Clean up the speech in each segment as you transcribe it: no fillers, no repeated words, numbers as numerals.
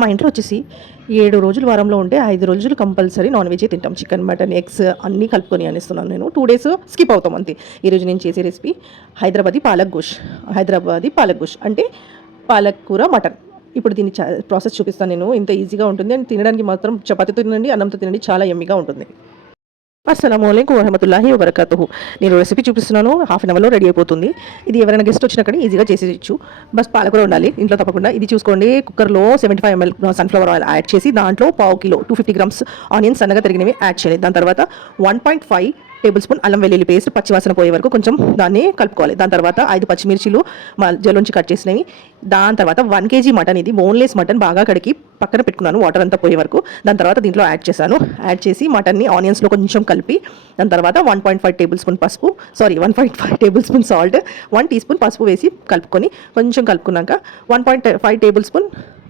మా ఇంట్లో వచ్చేసి 7 రోజులు వారంలో ఉంటే 5 రోజులు కంపల్సరీ నాన్ వెజే తింటాం. చికెన్, మటన్, ఎగ్స్ అన్నీ కలుపుకొని అనేస్తున్నాను నేను. 2 డేస్ స్కిప్ అవుతాం అంతే. ఈరోజు నేను చేసే రెసిపీ హైదరాబాదీ పాలక్ గోష్ అంటే పాలక్ కూర మటన్. ఇప్పుడు దీన్ని ప్రాసెస్ చూపిస్తాను నేను. ఇంత ఈజీగా ఉంటుంది అండ్ తినడానికి మాత్రం చపాతీతో తినండి, అన్నంతో తినండి, చాలా యమ్మీగా ఉంటుంది. అస్సలాముఅలైకుం వరహమతుల్లాహి వబరకాతుహు. నేను రెసిపీ చూపిస్తున్నాను, హాఫ్ అన్ అవర్లో రెడీ అయిపోతుంది. ఇది ఎవరైనా గెస్ట్ వచ్చినా కానీ ఈజీగా చేసేయచ్చు. బస్ పాలకూర ఉండాలి ఇంట్లో తప్పకుండా. ఇది చూసుకోండి, కుక్కర్లో 75 ml సన్ఫ్లవర్ ఆయిల్ యాడ్ చేసి దాంట్లో పావు కిలో 250 grams ఆనియన్స్ సన్నగా తరిగినవి యాడ్ చేయాలి. దాని తర్వాత 1.5 టేబుల్ స్పూన్ అల్లం వెల్లుల్లి పేస్ట్ పచ్చివాసన పోయే వరకు కొంచెం దాన్ని కలుపుకోవాలి. దాని తర్వాత 5 పచ్చిమిర్చిలు మధ్యలోంచి కట్ చేసినవి. దాని తర్వాత 1 kg మటన్, ఇది బోన్లెస్ మటన్, బాగా కడిగి పక్కన పెట్టుకున్నాను వాటర్ అంతా పోయే వరకు. దాని తర్వాత దీంట్లో యాడ్ చేశాను. యాడ్ చేసి మటన్ని ఆనియన్స్లో కొంచెం కలిపి దాని తర్వాత 1.5 టేబుల్ స్పూన్ పసుపు 1.5 tablespoon salt, 1 teaspoon పసుపు వేసి కలుపుకొని కొంచెం కలుపుకున్నాక 1.5 టేబుల్ స్పూన్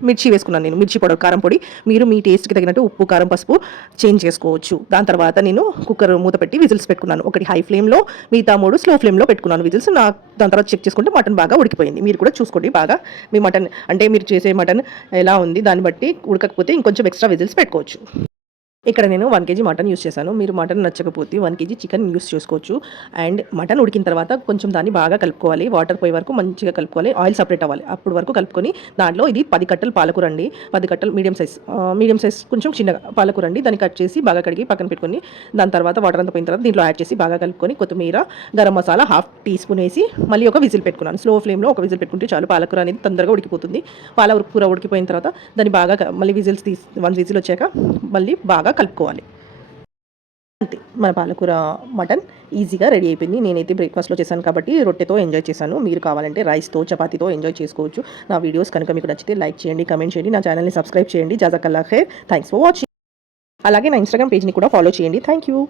మిర్చి వేసుకున్నాను నేను, మిర్చి పౌడర్, కారం పొడి. మీరు మీ టేస్ట్కి తగినట్టు ఉప్పు, కారం, పసుపు చేంజ్ చేసుకోవచ్చు. దాని తర్వాత నేను కుక్కర్ మూత పెట్టి విజిల్స్ పెట్టుకున్నాను. ఒకటి హై ఫ్లేమ్లో, మిగతా 3 స్లో ఫ్లేమ్లో పెట్టుకున్నాను విజిల్స్. దాని తర్వాత చెక్ చేసుకుంటే మటన్ బాగా ఉడికిపోయింది. మీరు కూడా చూసుకోండి బాగా మీ మటన్, అంటే మీరు చేసే మటన్ ఎలా ఉంది దాన్ని బట్టి ఉడకకపోతే ఇంకొంచెం ఎక్స్ట్రా విజిల్స్ పెట్టుకోవచ్చు. ఇక్కడ నేను 1 kg మటన్ యూస్ చేశాను. మీరు మటన్ నచ్చకపోతే 1 kg చికెన్ యూస్ చేసుకోవచ్చు. అండ్ మటన్ ఉడికిన తర్వాత కొంచెం దాన్ని బాగా కలుపుకోవాలి. వాటర్ పోయే వరకు మంచిగా కలుపుకోవాలి. ఆయిల్ సపరేట్ అవ్వాలి. అప్పుడు వరకు కలుపుకొని దాంట్లో ఇది 10 కట్టలు పాలకూర అండి. 10 కట్టలు మీడియం సైజ్ కొంచెం చిన్నగా పాలకూర అండి. దాన్ని కట్ చేసి బాగా కడిగి పక్కన పెట్టుకొని దాని తర్వాత వాటర్ అంతా పోయిన తర్వాత దీంట్లో యాడ్ చేసి బాగా కలుపుకొని కొత్తిమీర, గరం మసాలా 1/2 టీ స్పూన్ వేసి మళ్ళీ ఒక విజిల్ పెట్టుకున్నాను. స్లో ఫ్లేమ్లో ఒక విజిల్ పెట్టుకుంటే చాలు. పాలకూర అనేది తొందరగా ఉడికిపోతుంది. పాలకూర ఉడికిపోయిన తర్వాత దాన్ని బాగా మళ్ళీ విజిల్స్ 1 విజిల్ వచ్చాక మళ్ళీ బాగా కలుపుకోవాలి. అంతే, మన పాలకూర మటన్ ఈజీగా రెడీ అయిపోయింది. నేనైతే బ్రేక్ఫాస్ట్లో చేశాను కాబట్టి రొట్టెతో ఎంజాయ్ చేశాను. మీరు కావాలంటే రైస్తో, చపాతీతో ఎంజాయ్ చేసుకోవచ్చు. నా వీడియోస్ కనుక మీకు నచ్చితే లైక్ చేయండి, కమెంట్ చేయండి, నా ఛానల్ని సబ్స్క్రైబ్ చేయండి. జజాకల్లా ఖైర్. Thanks for watching. అలాగే నా ఇన్స్టాగ్రామ్ పేజ్ని కూడా ఫాలో చేయండి. Thank you.